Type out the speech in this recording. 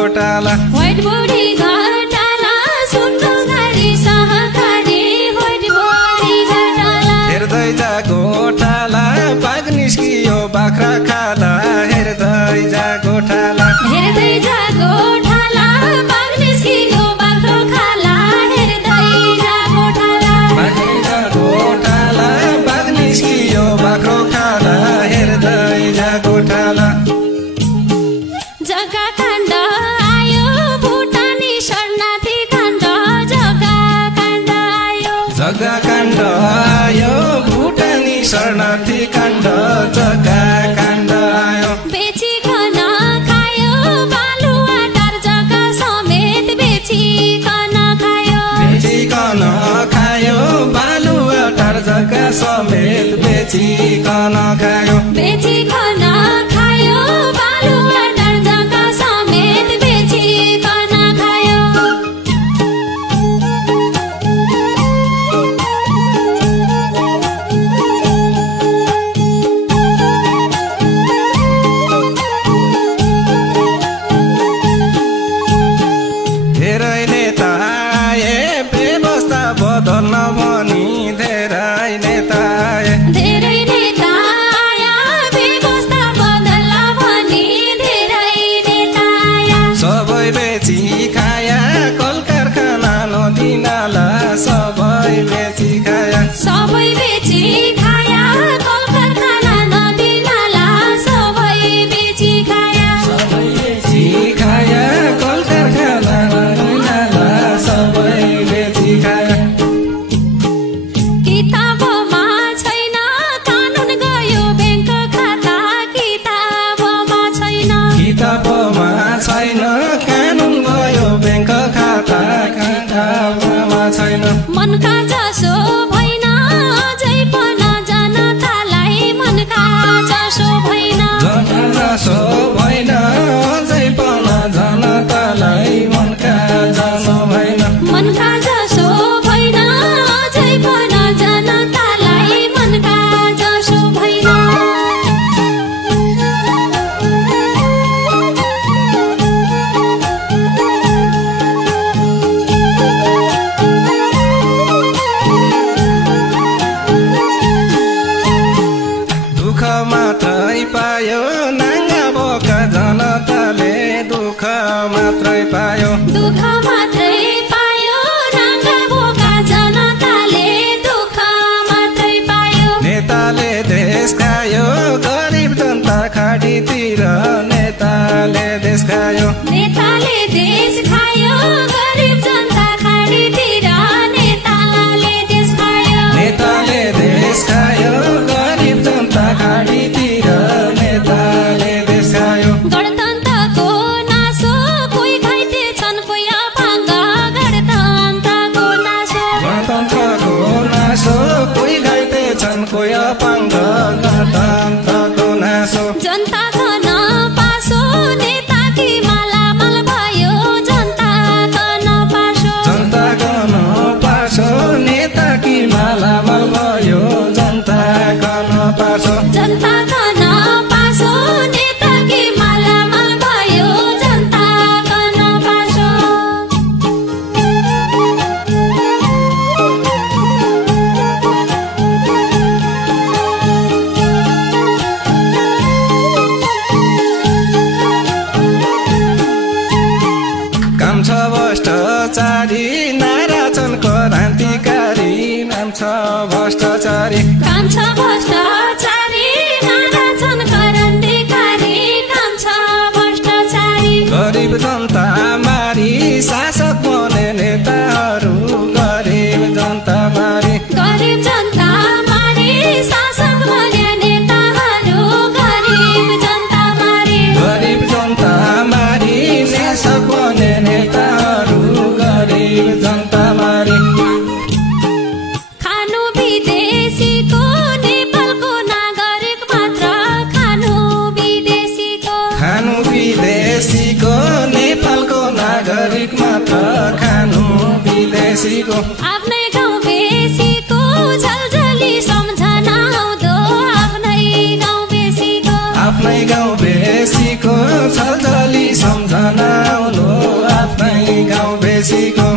घोटाला व्हाइट बोडी घोटाला सुनको गरी सहकारी व्हाइट बोडी घोटाला हेर्दै जा घोटाला बाघ निस्कियो बाख्रा खाला हेर्दै जा घोटाला हेर्दै जा घोटाला बाघ निस्कियो बाख्रो खाला हेर्दै जा घोटाला बाघ निस्कियो बाख्रो खाला हेर्दै जा घोटाला जग्गा काण्ड आयो भुटानी शरणार्थी काण्ड जग्गा काण्ड आयो जग्गा काण्ड आयो भुटानी शरणार्थी काण्ड जग्गा काण्ड आयो बेचिकन खायो बालुवाटार जग्गा समेत बेचिकन खायो बालुवाटार जग्गा समेत बेचिकन खायो बेचिकन खायो बालुवाटार जग्गा समेत बेचिकन खायो धेरै नेता आए व्यवस्था बदल्न भनी धेरै नेता आए धेरै नेता आया व्यवस्था बदल्न भनी धेरै नेता आया सबै बेची खाया कल कारखाना नदी नाला सबै बेची खाया सबै बेची खाया कल कारखाना नदी नाला सबै बेची खाया बेची खाया कल कारखाना नदी नाला सबै बेची खाया किताबमा छैन कानुन गयो बैंक खाता किताबमा छैन कानुन गयो बैंक खाता किताबमा छैन मनका जसो भएन अझै पनि जनतालाई मनका जसो भएन जसो भएन अझै पनि जनतालाई मनका जसो भएन मनका जसो भएन अझै पनि जनतालाई मनका जसो भएन दुःख मात्रै पायो नाङ्गा बोका जनताले दुःख मात्रै पायो दुःख मात्रै पायो नाङ्गा बोका जनताले दुःख मात्रै पायो नेताले देश खायो गरिब जनता खाडीतिर नेताले देश खायो नेताले देश खायो गरिब जनता खाडीतिर नेताले देश खायो नेताले देश खायो गरिब जनता खाडीतिर नेताले देश खायो गणतन्त्रको नासो कोही घाइते छन् कोही अपाङ्ग गणतन्त्रको नासो कोही घाइते छन् कोही अपाङ्ग गणतन्त्रको नासो जनता कन पासो नेता कि मालामाल भयो जनता कन पासो नेता कि मालामाल भयो जनता कन पासो जनता कन पासो नेता कि मालामाल भयो जनता कन पासो काम छ भ्रष्टाचारी नारा छन् क्रान्तिकारी नाम छ भ्रष्टाचारी काम छ भ्रष्टाचारी नारा छन् क्रान्तिकारी काम छ भ्रष्टाचारी गरिब जनता मारी शासक बने नेताहरू गरिब जनता मारी गरिब जनता मारे शासक बने नेताहरू गरिब जनता मारे गरिब जनता मारी शासक बने नेताहरू गरिब जनता मारी खानु विदेशीको नेपालको नागरिक मात्र खानु विदेशीको नेपालको नागरिक मात्र खानु विदेशीको आफ्नै गाउँ बेसीको झलझली सम्झना आउँदो आफ्नै गाउँ बेसीको छलझली सम्झना आउनु विदेशीको